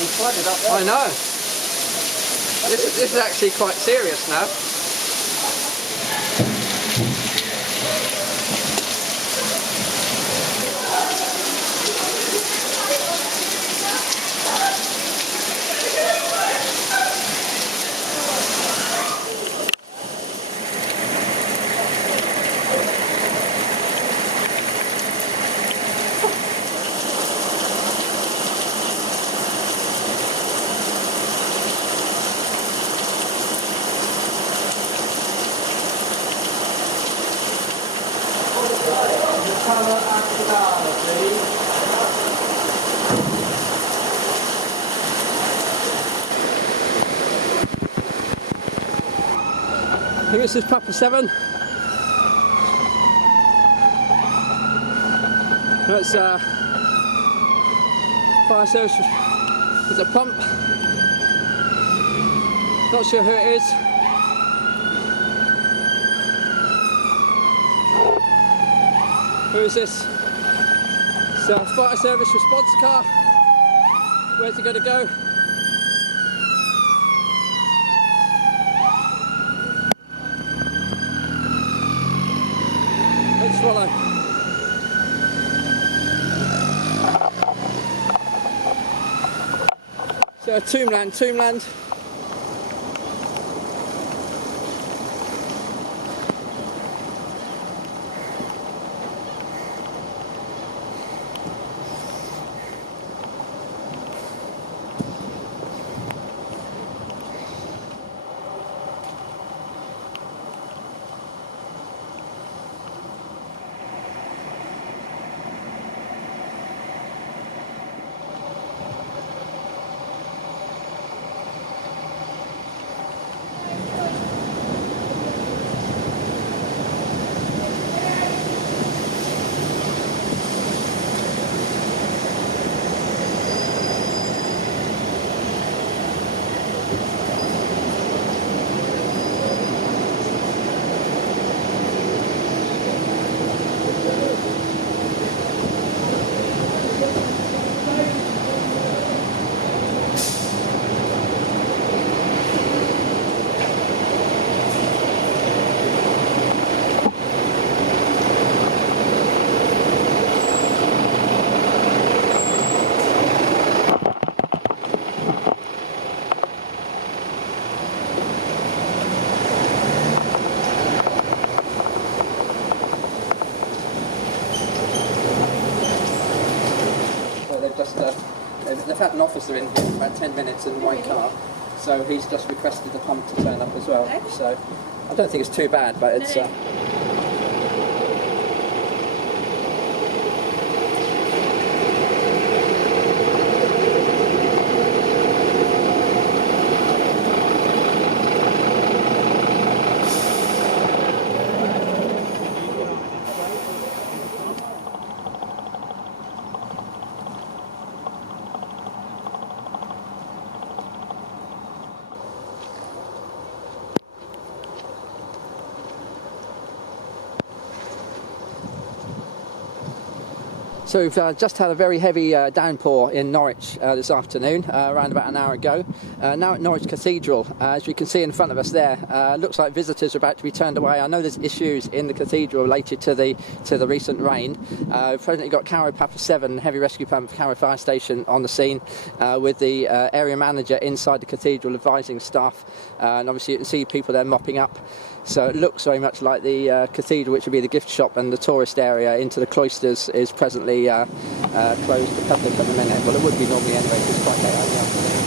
bloody flooded up there. I know. This is actually quite serious now. I think this is Papa 7. That's fire service. There's a pump. Not sure who it is. Who is this? It's a fire service response car. Where's it going to go? Let's swallow. So Tombland. They've had an officer in here for about 10 minutes in the white car, so he's just requested the pump to turn up as well. So I don't think it's too bad, but it's... So we've just had a very heavy downpour in Norwich this afternoon, around about an hour ago. Now at Norwich Cathedral, as you can see in front of us there, looks like visitors are about to be turned away. I know there's issues in the cathedral related to the recent rain. We've presently got Carrow Papa 7 heavy rescue pump Carrow Fire Station on the scene, with the area manager inside the cathedral advising staff, and obviously you can see people there mopping up. So it looks very much like the cathedral, which would be the gift shop and the tourist area into the cloisters, is presently closed to public at the minute. Well, it would be normally anyway, because it's quite late out in the afternoon.